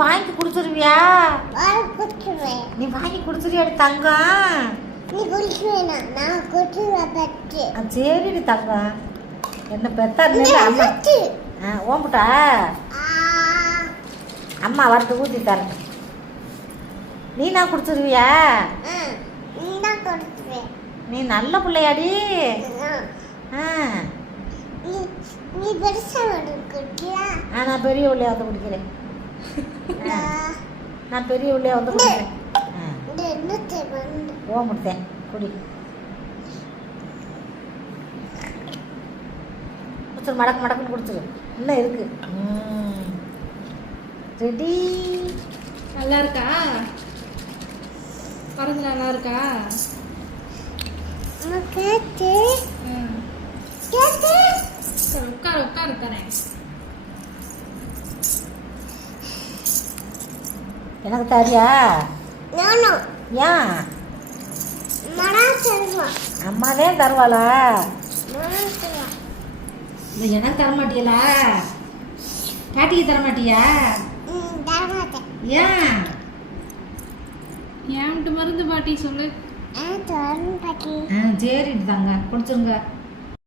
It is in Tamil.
வாங்கி குடுத்துருவியா? நீ வாங்கி குடுத்துருவியாடி தங்கம்? நீ குடிச்சுவேனா? நான் குடிச்சுவேன் பத்து. சரிடி தங்கம். என்ன பெத்தா அம்மா ஓம்புட்டா அம்மா வரட்டு ஊற்றி தரேன். நீ நான் குடிச்சிருவியா? நீ நல்ல பிள்ளையாடி. நீ பெருசா குடிக்கியா? நான் பெரிய உள்ளே வந்து குடிக்கிறேன். நான் பெரிய உள்ளே வந்து குடிக்கிறேன். ஓம்பிட்டேன் குடி. குடிச்சிரு, மடக்கு மடக்குன்னு குடிச்சிரு. இன்னும் இருக்கு. ரெடி. நல்லா இருக்கா? பறந்து நல்லா இருக்கா? உட்கார உட்கார தரேன். எனக்கு தரியா? ஏன் அம்மாவே தருவாளா? எனக்கு தரமாட்டியலா? பாட்டிக்கு தரமாட்டியா? ஏன் ஏன்ட்டு மருந்து பாட்டி சொல்லு. சரி தாங்க குடிச்சிருங்க.